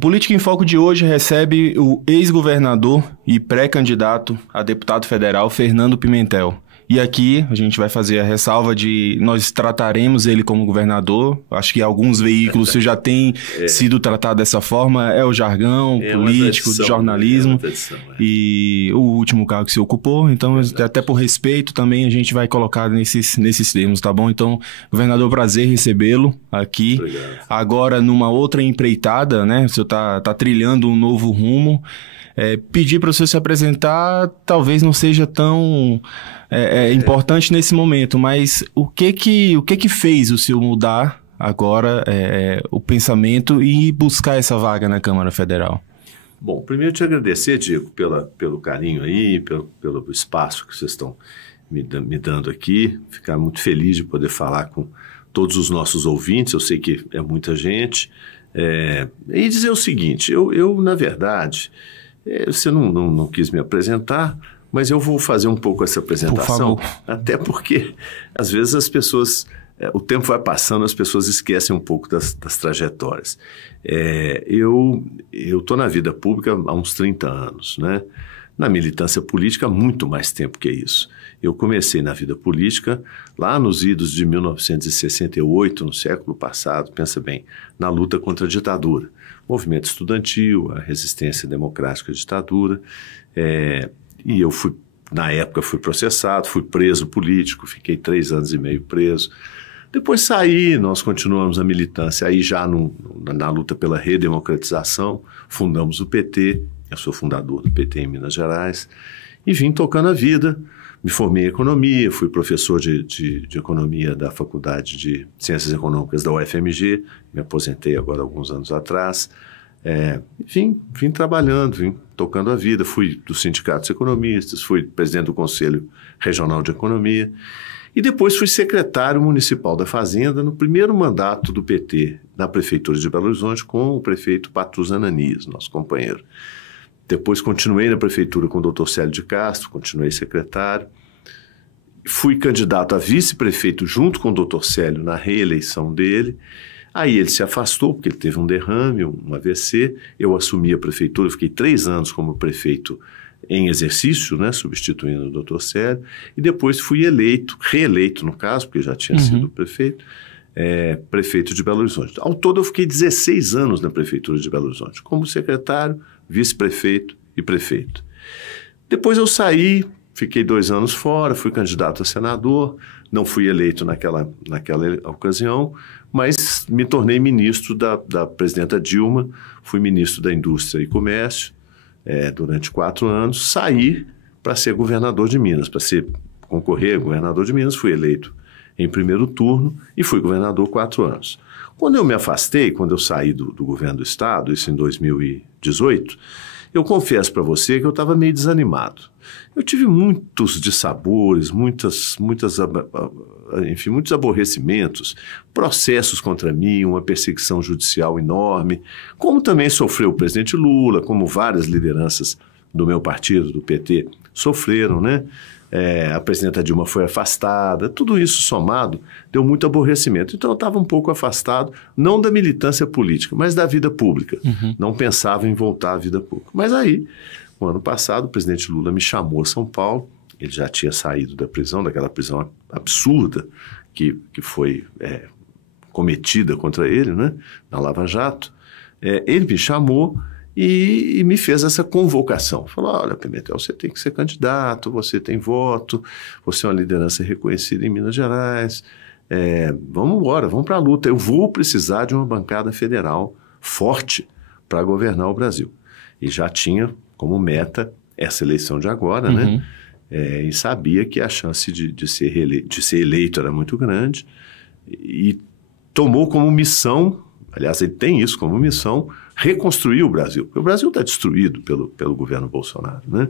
Política em Foco de hoje recebe o ex-governador e pré-candidato a deputado federal, Fernando Pimentel. E aqui a gente vai fazer a ressalva de nós trataremos ele como governador. Acho que alguns veículos já têm sido tratados dessa forma. É o jargão político, tradição, de jornalismo. Tradição, E o último cargo que se ocupou. Então, até por respeito também a gente vai colocar nesses termos, tá bom? Então, governador, prazer recebê-lo aqui. Obrigado. Agora, numa outra empreitada, né? O senhor tá trilhando um novo rumo. Pedir para você se apresentar talvez não seja tão importante nesse momento, mas o que fez o senhor mudar agora o pensamento e buscar essa vaga na Câmara Federal? Bom, primeiro te agradecer, Diego, pelo carinho aí, pelo espaço que vocês estão me dando aqui. Ficar muito feliz de poder falar com todos os nossos ouvintes, eu sei que é muita gente. E dizer o seguinte, eu na verdade... Você não quis me apresentar, mas eu vou fazer um pouco essa apresentação, até porque às vezes as pessoas, o tempo vai passando, as pessoas esquecem um pouco das trajetórias. Eu estou na vida pública há uns 30 anos, né? Na militância política há muito mais tempo que isso. Eu comecei na vida política lá nos idos de 1968, no século passado, pensa bem, na luta contra a ditadura. Movimento estudantil, a resistência democrática à ditadura, e eu na época fui processado, fui preso político, fiquei 3 anos e meio preso. Depois saí, nós continuamos a militância aí já na luta pela redemocratização, fundamos o PT, eu sou fundador do PT em Minas Gerais, e vim tocando a vida. Me formei em economia, fui professor de economia da Faculdade de Ciências Econômicas da UFMG, me aposentei agora há alguns anos atrás. Vim trabalhando, vim tocando a vida, fui dos sindicatos economistas, fui presidente do Conselho Regional de Economia e depois fui secretário municipal da Fazenda no primeiro mandato do PT na Prefeitura de Belo Horizonte com o prefeito Patrus Ananias, nosso companheiro. Depois continuei na prefeitura com o Dr. Célio de Castro, continuei secretário. Fui candidato a vice-prefeito junto com o Dr. Célio na reeleição dele. Aí ele se afastou porque ele teve um derrame, um AVC. Eu assumi a prefeitura, fiquei 3 anos como prefeito em exercício, né, substituindo o Dr. Célio. E depois fui reeleito no caso, porque já tinha sido prefeito, prefeito de Belo Horizonte. Ao todo eu fiquei 16 anos na prefeitura de Belo Horizonte, como secretário, vice-prefeito e prefeito. Depois eu saí, fiquei 2 anos fora, fui candidato a senador, não fui eleito naquela ocasião, mas me tornei ministro da presidenta Dilma, fui ministro da Indústria e Comércio durante 4 anos, saí para ser governador de Minas, concorrer a governador de Minas, fui eleito em primeiro turno e fui governador 4 anos. Quando eu me afastei, quando eu saí do governo do Estado, isso em 2018, eu confesso para você que eu estava meio desanimado. Eu tive muitos dissabores, muitos aborrecimentos, processos contra mim, uma perseguição judicial enorme, como também sofreu o presidente Lula, como várias lideranças do meu partido, do PT, sofreram, né? A presidenta Dilma foi afastada, tudo isso somado deu muito aborrecimento. Então eu estava um pouco afastado, não da militância política, mas da vida pública. Não pensava em voltar à vida pública. Mas aí, no ano passado, o presidente Lula me chamou a São Paulo, ele já tinha saído da prisão, daquela prisão absurda que foi cometida contra ele, né, na Lava Jato. Ele me chamou e me fez essa convocação. Falou, olha, Pimentel, você tem que ser candidato, você tem voto, você é uma liderança reconhecida em Minas Gerais, vamos embora, vamos para a luta. Eu vou precisar de uma bancada federal forte para governar o Brasil. E já tinha como meta essa eleição de agora, né? E sabia que a chance de ser eleito era muito grande e tomou como missão, aliás, ele tem isso como missão, reconstruir o Brasil. Porque o Brasil está destruído pelo governo Bolsonaro, né?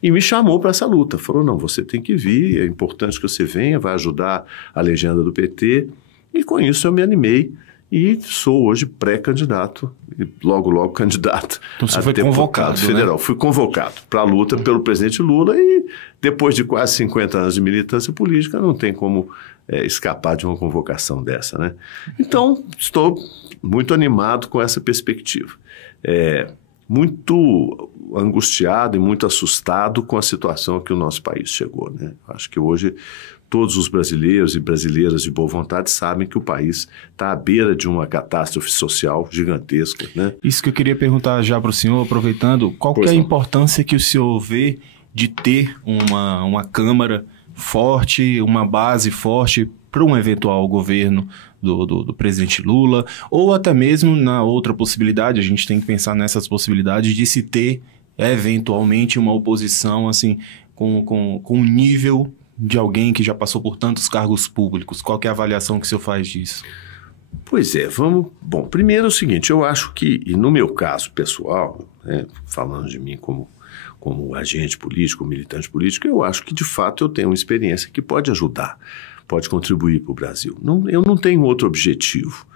E me chamou para essa luta. Falou, não, você tem que vir, é importante que você venha, vai ajudar a legenda do PT. E com isso eu me animei e sou hoje pré-candidato e logo candidato então, você foi convocado federal. Né? Fui convocado para a luta pelo presidente Lula e depois de quase 50 anos de militância política não tem como escapar de uma convocação dessa, né? Então, estou muito animado com essa perspectiva. Muito angustiado e muito assustado com a situação que o nosso país chegou, né? Acho que hoje todos os brasileiros e brasileiras de boa vontade sabem que o país está à beira de uma catástrofe social gigantesca, né? Isso que eu queria perguntar já para o senhor, aproveitando, qual que é a importância que o senhor vê de ter uma Câmara forte, uma base forte para um eventual governo do presidente Lula, ou até mesmo na outra possibilidade, a gente tem que pensar nessas possibilidades de se ter eventualmente uma oposição assim com um nível de alguém que já passou por tantos cargos públicos. Qual que é a avaliação que o senhor faz disso? Pois é, vamos... Bom, primeiro é o seguinte, eu acho que, e no meu caso pessoal, né, falando de mim como agente político, militante político, eu acho que de fato eu tenho uma experiência que pode ajudar, pode contribuir para o Brasil. Eu não tenho outro objetivo.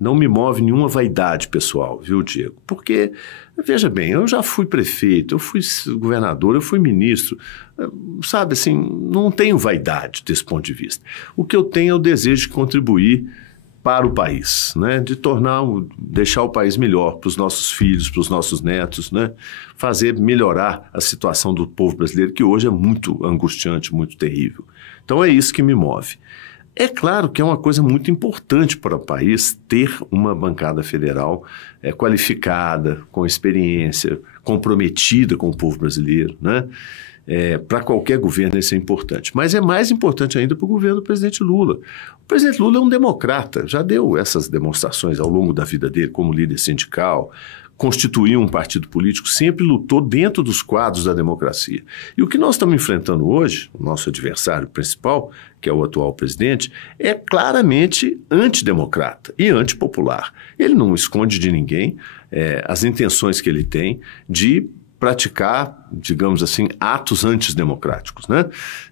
Não me move nenhuma vaidade pessoal, viu, Diego? Porque, veja bem, eu já fui prefeito, eu fui governador, eu fui ministro, sabe, assim, não tenho vaidade desse ponto de vista. O que eu tenho é o desejo de contribuir para o país, né? De deixar o país melhor para os nossos filhos, para os nossos netos, né? Fazer melhorar a situação do povo brasileiro, que hoje é muito angustiante, muito terrível. Então é isso que me move. É claro que é uma coisa muito importante para o país ter uma bancada federal qualificada, com experiência, comprometida com o povo brasileiro, né? Para qualquer governo isso é importante. Mas é mais importante ainda para o governo do presidente Lula. O presidente Lula é um democrata, já deu essas demonstrações ao longo da vida dele como líder sindical, constituiu um partido político, sempre lutou dentro dos quadros da democracia. E o que nós estamos enfrentando hoje, o nosso adversário principal, que é o atual presidente, é claramente antidemocrata e antipopular. Ele não esconde de ninguém as intenções que ele tem de praticar, digamos assim, atos antidemocráticos, né?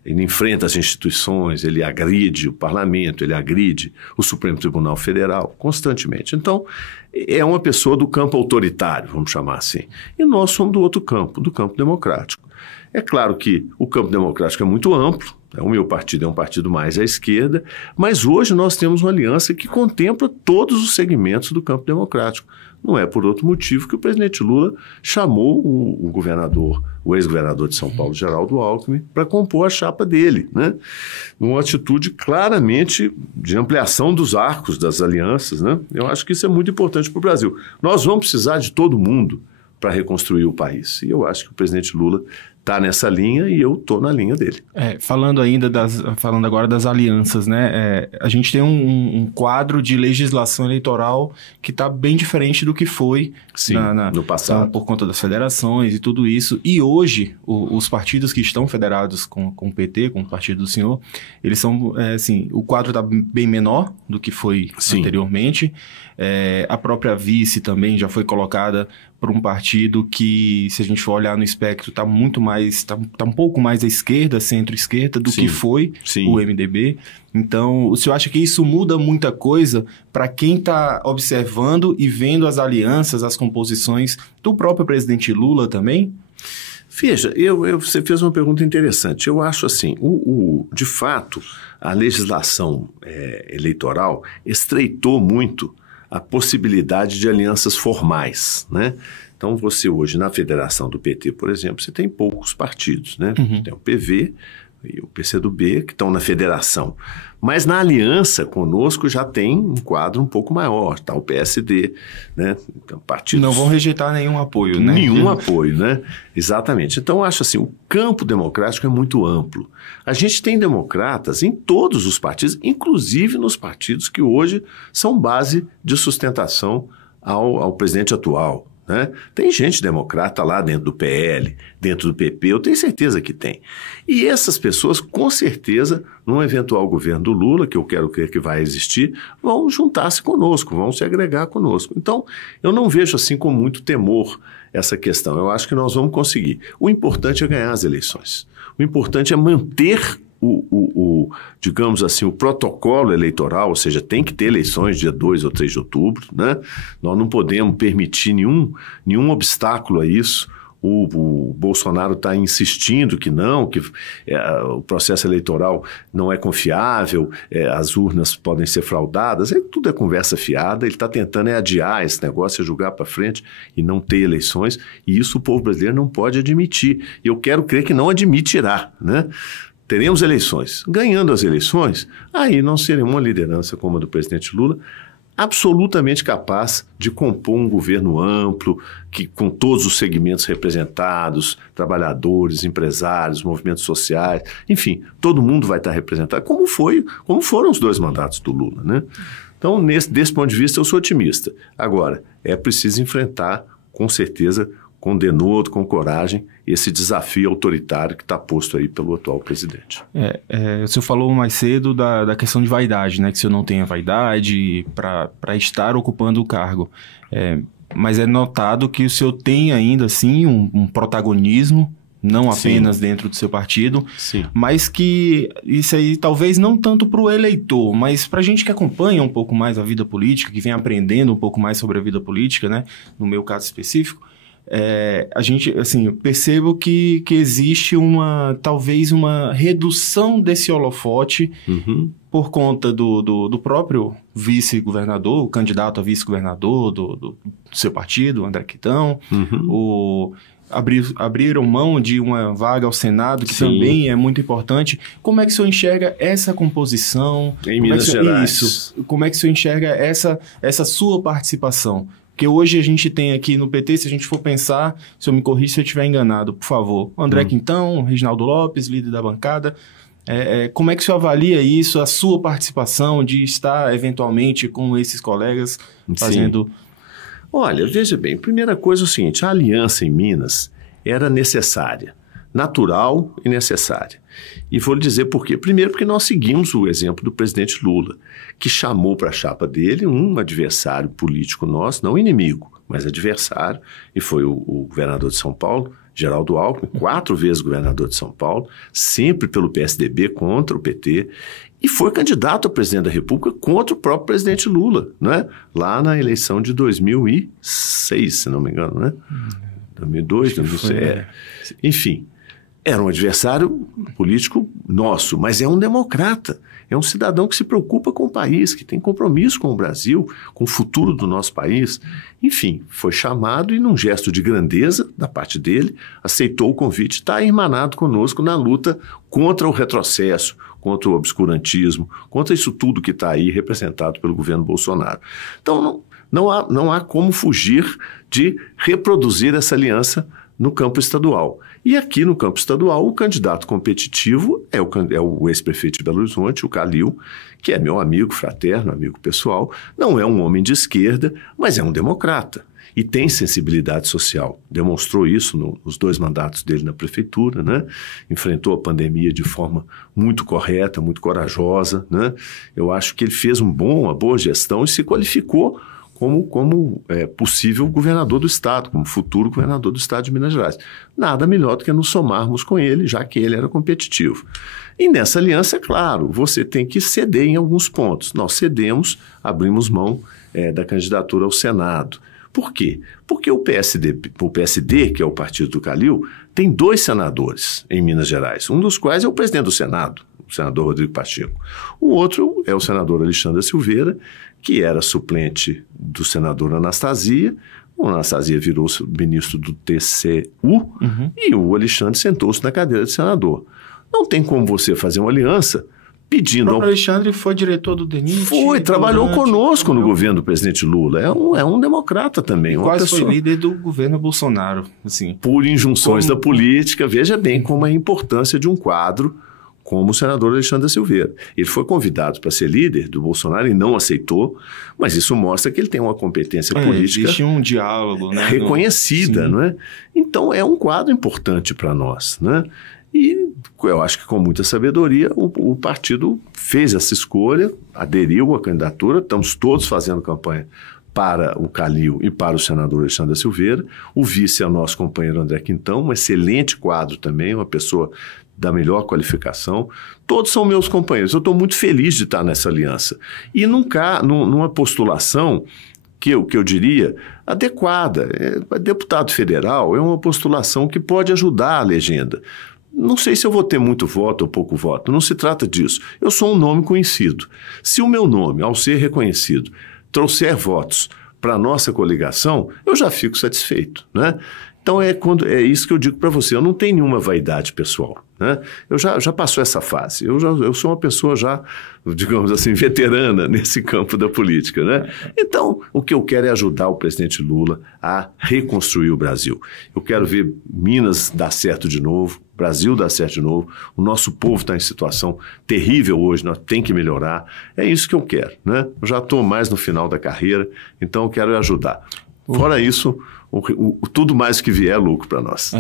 Ele enfrenta as instituições, ele agride o parlamento, ele agride o Supremo Tribunal Federal constantemente. Então, é uma pessoa do campo autoritário, vamos chamar assim. E nós somos do outro campo, do campo democrático. É claro que o campo democrático é muito amplo, o meu partido é um partido mais à esquerda, mas hoje nós temos uma aliança que contempla todos os segmentos do campo democrático. Não é por outro motivo que o presidente Lula chamou o ex-governador de São Paulo, Geraldo Alckmin, para compor a chapa dele, né? Uma atitude claramente de ampliação dos arcos das alianças, né? Eu acho que isso é muito importante para o Brasil. Nós vamos precisar de todo mundo para reconstruir o país. E eu acho que o presidente Lula está nessa linha e eu estou na linha dele. Falando agora das alianças, né? A gente tem um quadro de legislação eleitoral que está bem diferente do que foi no passado. Por conta das federações e tudo isso. E hoje, os partidos que estão federados com o PT, com o partido do senhor, eles são, o quadro está bem menor do que foi anteriormente. A própria vice também já foi colocada por um partido que, se a gente for olhar no espectro, está muito mais, tá um pouco mais à esquerda, centro-esquerda, do que foi o MDB. Então, o senhor acha que isso muda muita coisa para quem está observando e vendo as alianças, as composições do próprio presidente Lula também? Veja, você fez uma pergunta interessante. Eu acho assim, de fato, a legislação eleitoral estreitou muito a possibilidade de alianças formais, né? Então, você hoje, na federação do PT, por exemplo, você tem poucos partidos, né? Tem o PV e o PCdoB que estão na federação. Mas na aliança conosco já tem um quadro um pouco maior, tá? O PSD, né? Então, partidos... Não vão rejeitar nenhum apoio, né? Nenhum apoio, né? Exatamente. Então, eu acho assim, o campo democrático é muito amplo. A gente tem democratas em todos os partidos, inclusive nos partidos que hoje são base de sustentação ao presidente atual, né? Tem gente democrata lá dentro do PL, dentro do PP, eu tenho certeza que tem. E essas pessoas, com certeza, num eventual governo do Lula, que eu quero crer que vai existir, vão juntar-se conosco, vão se agregar conosco. Então, eu não vejo assim com muito temor essa questão. Eu acho que nós vamos conseguir. O importante é ganhar as eleições. O importante é manter digamos assim, o protocolo eleitoral, ou seja, tem que ter eleições dia 2 ou 3 de outubro, né? Nós não podemos permitir nenhum obstáculo a isso. O Bolsonaro está insistindo que não, que o processo eleitoral não é confiável, as urnas podem ser fraudadas, tudo é conversa fiada. Ele está tentando adiar esse negócio, jogar para frente e não ter eleições, e isso o povo brasileiro não pode admitir. E eu quero crer que não admitirá, né? Teremos eleições. Ganhando as eleições, aí nós teremos uma liderança como a do presidente Lula, absolutamente capaz de compor um governo amplo, com todos os segmentos representados, trabalhadores, empresários, movimentos sociais, enfim, todo mundo vai estar representado, como foram os 2 mandatos do Lula, né? Então, desse ponto de vista, eu sou otimista. Agora, é preciso enfrentar, com certeza, com denodo, com coragem, esse desafio autoritário que está posto aí pelo atual presidente. O senhor falou mais cedo da questão de vaidade, né? Que o senhor não tenha vaidade para estar ocupando o cargo. Mas é notado que o senhor tem ainda, assim, um protagonismo, não apenas dentro do seu partido, mas que isso aí talvez não tanto para o eleitor, mas para a gente que acompanha um pouco mais a vida política, que vem aprendendo um pouco mais sobre a vida política, né? No meu caso específico, a gente, assim, eu percebo que existe talvez uma redução desse holofote por conta do próprio vice-governador, o candidato a vice-governador do seu partido, André Quintão, abriram mão de uma vaga ao Senado, que também é muito importante. Como é que o senhor enxerga essa composição? Em Minas Gerais. Isso. Como é que o senhor enxerga essa sua participação? Porque hoje a gente tem aqui no PT, se a gente for pensar, se eu me corrija se eu estiver enganado, por favor, André Quintão, Reginaldo Lopes, líder da bancada, como é que o senhor avalia isso, a sua participação de estar eventualmente com esses colegas fazendo... Olha, veja bem, primeira coisa é o seguinte, a aliança em Minas era necessária, natural e necessária. E vou lhe dizer por quê. Primeiro, porque nós seguimos o exemplo do presidente Lula, que chamou para a chapa dele um adversário político nosso, não inimigo, mas adversário, e foi o governador de São Paulo, Geraldo Alckmin, 4 vezes governador de São Paulo, sempre pelo PSDB contra o PT, e foi candidato a presidente da República contra o próprio presidente Lula, né? Lá na eleição de 2006, se não me engano, né? 2002, 2006, Enfim, era um adversário político nosso, mas é um democrata, é um cidadão que se preocupa com o país, que tem compromisso com o Brasil, com o futuro do nosso país. Enfim, foi chamado e num gesto de grandeza da parte dele, aceitou o convite, está irmanado conosco na luta contra o retrocesso, contra o obscurantismo, contra isso tudo que está aí representado pelo governo Bolsonaro. Então, não há como fugir de reproduzir essa aliança no campo estadual. E aqui no campo estadual, o candidato competitivo é o ex-prefeito de Belo Horizonte, o Calil, que é meu amigo fraterno, amigo pessoal, não é um homem de esquerda, mas é um democrata e tem sensibilidade social. Demonstrou isso nos 2 mandatos dele na prefeitura, né? Enfrentou a pandemia de forma muito correta, muito corajosa, né? Eu acho que ele fez uma boa gestão e se qualificou como possível governador do Estado, como futuro governador do Estado de Minas Gerais. Nada melhor do que nos somarmos com ele, já que ele era competitivo. E nessa aliança, é claro, você tem que ceder em alguns pontos. Nós cedemos, abrimos mão da candidatura ao Senado. Por quê? Porque o PSD, que é o partido do Calil, tem 2 senadores em Minas Gerais, um dos quais é o presidente do Senado, o senador Rodrigo Pacheco. O outro é o senador Alexandre Silveira, que era suplente do senador Anastasia. O Anastasia virou ministro do TCU e o Alexandre sentou-se na cadeira de senador. Não tem como você fazer uma aliança pedindo... O Alexandre foi diretor do DENIT. Trabalhou conosco no governo do presidente Lula. É um democrata também. Quase foi líder do governo Bolsonaro. Assim. Por injunções da política, veja bem como é a importância de um quadro como o senador Alexandre Silveira. Ele foi convidado para ser líder do Bolsonaro e não aceitou, mas isso mostra que ele tem uma competência política... Existe um diálogo, né? Reconhecida, não é? Então, é um quadro importante para nós, né? E eu acho que com muita sabedoria o partido fez essa escolha, aderiu à candidatura, estamos todos fazendo campanha para o Calil e para o senador Alexandre Silveira. O vice é o nosso companheiro André Quintão, um excelente quadro também, uma pessoa da melhor qualificação. Todos são meus companheiros. Eu estou muito feliz de estar nessa aliança. E numa postulação que eu diria adequada. Deputado federal é uma postulação que pode ajudar a legenda. Não sei se eu vou ter muito voto ou pouco voto, não se trata disso. Eu sou um nome conhecido. Se o meu nome, ao ser reconhecido, trouxer votos para a nossa coligação, eu já fico satisfeito, né? Então é isso que eu digo para você, eu não tenho nenhuma vaidade pessoal, né? Eu já passou essa fase, eu sou uma pessoa já, digamos assim, veterana nesse campo da política, né? Então, o que eu quero é ajudar o presidente Lula a reconstruir o Brasil. Eu quero ver Minas dar certo de novo, Brasil dar certo de novo, o nosso povo está em situação terrível hoje, nós temos que melhorar, é isso que eu quero, né? Eu já estou mais no final da carreira, então eu quero ajudar. Fora isso, tudo mais que vier é lucro para nós.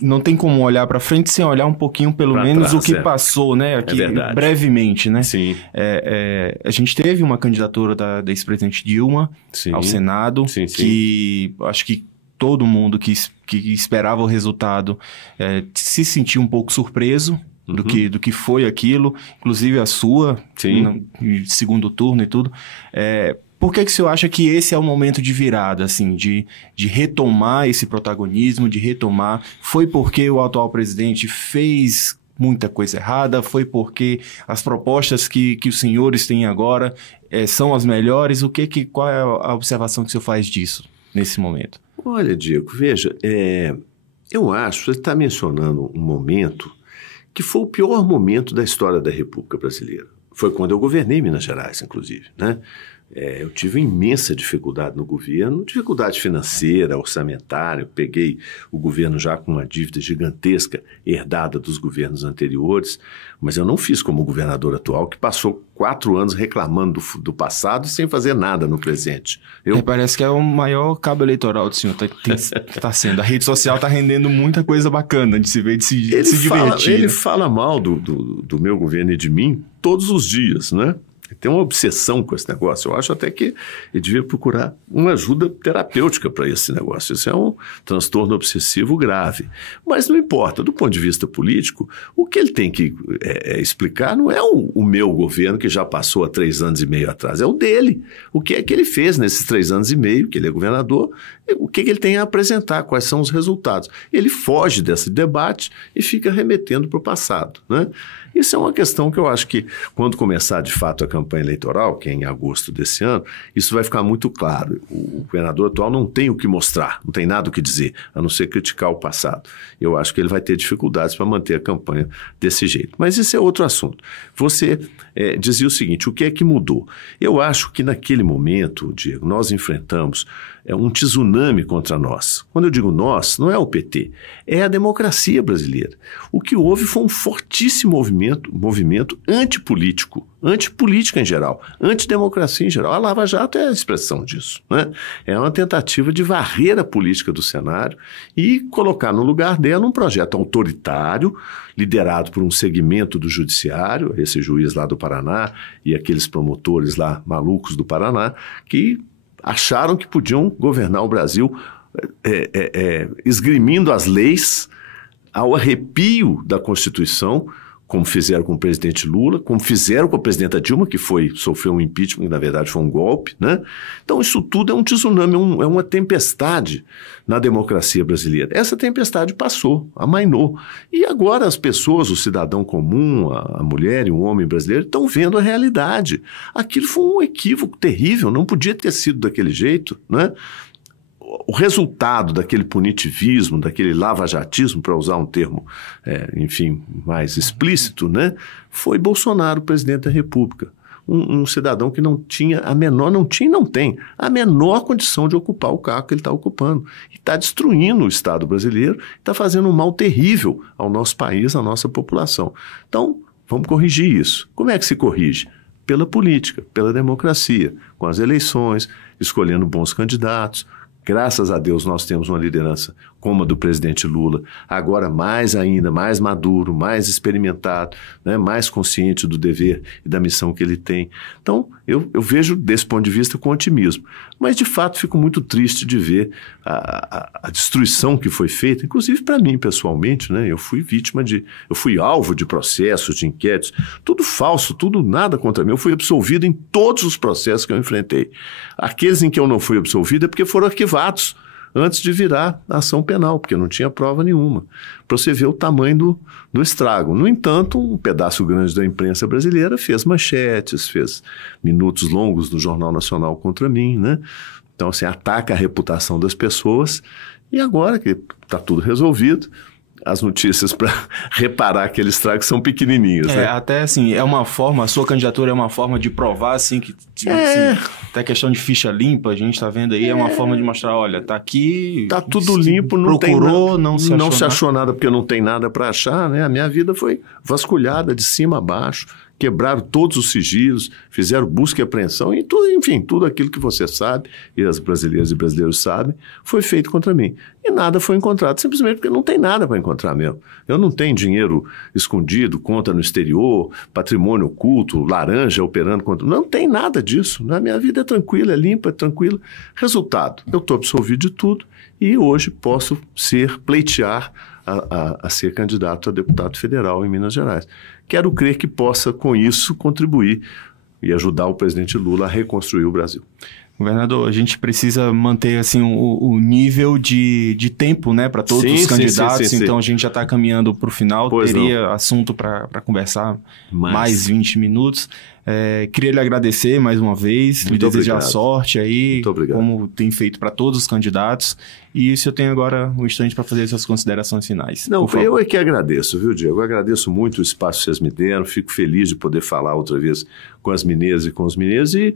Não tem como olhar para frente sem olhar um pouquinho, pelo pra menos, trás, o que passou, né? Aqui, brevemente, né? Sim. A gente teve uma candidatura da ex-presidente Dilma ao Senado, que acho que todo mundo que esperava o resultado se sentiu um pouco surpreso do que foi aquilo, inclusive a sua, no segundo turno e tudo. Por que o senhor acha que esse é o momento de virada, assim, de retomar esse protagonismo, de retomar? Foi porque o atual presidente fez muita coisa errada? Foi porque as propostas que os senhores têm agora são as melhores? Qual é a observação que o senhor faz disso, nesse momento? Olha, Diego, veja, eu acho, você está mencionando um momento que foi o pior momento da história da República Brasileira. Foi quando eu governei Minas Gerais, inclusive, né? Eu tive imensa dificuldade no governo, dificuldade financeira, orçamentária. Eu peguei o governo já com uma dívida gigantesca herdada dos governos anteriores, mas eu não fiz como o governador atual, que passou 4 anos reclamando do passado sem fazer nada no presente. Parece que é o maior cabo eleitoral do senhor, tá sendo. A rede social está rendendo muita coisa bacana de se ver, de se divertir. Ele fala mal do meu governo e de mim todos os dias, né? Tem uma obsessão com esse negócio. Eu acho até que ele devia procurar uma ajuda terapêutica para esse negócio. Isso é um transtorno obsessivo grave. Mas não importa, do ponto de vista político, o que ele tem que explicar não é o meu governo, que já passou há 3 anos e meio atrás, é o dele. O que é que ele fez nesses 3 anos e meio, que ele é governador, o que ele tem a apresentar, quais são os resultados. Ele foge desse debate e fica remetendo para o passado, né? Isso é uma questão que eu acho que, quando começar de fato a campanha eleitoral, que é em agosto desse ano, isso vai ficar muito claro. O governador atual não tem o que mostrar, não tem nada o que dizer, a não ser criticar o passado. Eu acho que ele vai ter dificuldades para manter a campanha desse jeito. Mas isso é outro assunto. Você dizia o seguinte, o que é que mudou? Eu acho que naquele momento, Diego, nós enfrentamos um tsunami contra nós. Quando eu digo nós, não é o PT, é a democracia brasileira. O que houve foi um fortíssimo movimento antipolítico, antipolítica em geral, antidemocracia em geral. A Lava Jato é a expressão disso, né? É uma tentativa de varrer a política do cenário e colocar no lugar dela um projeto autoritário, liderado por um segmento do judiciário, esse juiz lá do Paraná e aqueles promotores lá malucos do Paraná, que acharam que podiam governar o Brasil esgrimindo as leis ao arrepio da Constituição, como fizeram com o presidente Lula, como fizeram com a presidenta Dilma, que sofreu um impeachment, que na verdade foi um golpe, né? Então isso tudo é um tsunami, é uma tempestade na democracia brasileira. Essa tempestade passou, amainou. E agora as pessoas, o cidadão comum, a mulher e o homem brasileiro, estão vendo a realidade. Aquilo foi um equívoco terrível, não podia ter sido daquele jeito, né? O resultado daquele punitivismo, daquele lavajatismo, para usar um termo, enfim, mais explícito, né, foi Bolsonaro, presidente da República. Um cidadão que não tem a menor condição de ocupar o cargo que ele está ocupando. E está destruindo o Estado brasileiro, está fazendo um mal terrível ao nosso país, à nossa população. Então, vamos corrigir isso. Como é que se corrige? Pela política, pela democracia, com as eleições, escolhendo bons candidatos. Graças a Deus nós temos uma liderança como a do presidente Lula, agora mais ainda, mais maduro, mais experimentado, né, mais consciente do dever e da missão que ele tem. Então, eu vejo desse ponto de vista com otimismo. Mas, de fato, fico muito triste de ver a destruição que foi feita, inclusive para mim, pessoalmente, né? Eu fui alvo de processos, de inquéritos, tudo falso, tudo nada contra mim. Eu fui absolvido em todos os processos que eu enfrentei. Aqueles em que eu não fui absolvido é porque foram arquivados antes de virar ação penal, porque não tinha prova nenhuma, para você ver o tamanho do estrago. No entanto, um pedaço grande da imprensa brasileira fez manchetes, fez minutos longos no Jornal Nacional contra mim, né? Então, assim, ataca a reputação das pessoas, e agora que está tudo resolvido, as notícias para reparar aquele estrago são pequenininhas, né? Até assim, é uma forma, a sua candidatura é uma forma de provar, assim, que assim, até questão de ficha limpa, a gente tá vendo aí, é uma forma de mostrar, olha, tá aqui... Tá tudo limpo, não procurou, tem nada, não se achou nada porque não tem nada para achar, né? A minha vida foi vasculhada de cima a baixo, quebraram todos os sigilos, fizeram busca e apreensão e tudo, enfim, tudo aquilo que você sabe e as brasileiras e brasileiros sabem, foi feito contra mim. E nada foi encontrado, simplesmente porque não tem nada para encontrar mesmo. Eu não tenho dinheiro escondido, conta no exterior, patrimônio oculto, laranja operando contra... Não tem nada disso. A minha vida é tranquila, é limpa, é tranquila. Resultado, eu estou absolvido de tudo e hoje posso pleitear a ser candidato a deputado federal em Minas Gerais. Quero crer que possa, com isso, contribuir e ajudar o presidente Lula a reconstruir o Brasil. Governador, a gente precisa manter assim, o nível de tempo, né, para todos os candidatos, então a gente já está caminhando para o final, teria assunto para conversar mais 20 minutos. Queria lhe agradecer mais uma vez, lhe desejar sorte aí, como tem feito para todos os candidatos, e se eu tenho agora um instante para fazer essas considerações finais. Não, eu é que agradeço, viu, Diego? Eu agradeço muito o espaço que vocês me deram, fico feliz de poder falar outra vez com as mineiras e com os mineiros e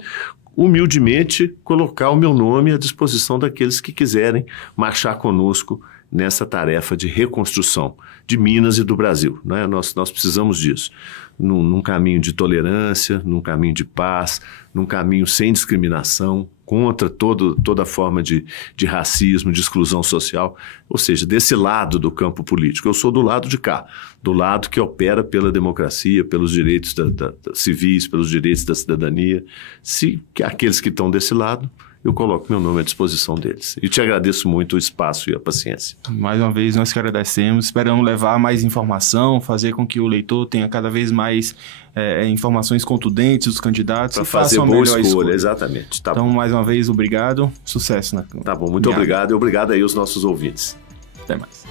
humildemente colocar o meu nome à disposição daqueles que quiserem marchar conosco nessa tarefa de reconstrução de Minas e do Brasil, né? Nós precisamos disso, num caminho de tolerância, num caminho de paz, num caminho sem discriminação, contra toda forma de racismo, de exclusão social, ou seja, desse lado do campo político. Eu sou do lado de cá, do lado que opera pela democracia, pelos direitos civis, pelos direitos da cidadania. Aqueles que estão desse lado, eu coloco meu nome à disposição deles. E te agradeço muito o espaço e a paciência. Mais uma vez, nós que agradecemos. Esperamos levar mais informação, fazer com que o eleitor tenha cada vez mais informações contundentes dos candidatos. Para fazer boa escolha, exatamente. Tá então, mais uma vez, obrigado. Sucesso na Tá bom, muito obrigado. E obrigado aí aos nossos ouvintes. Até mais.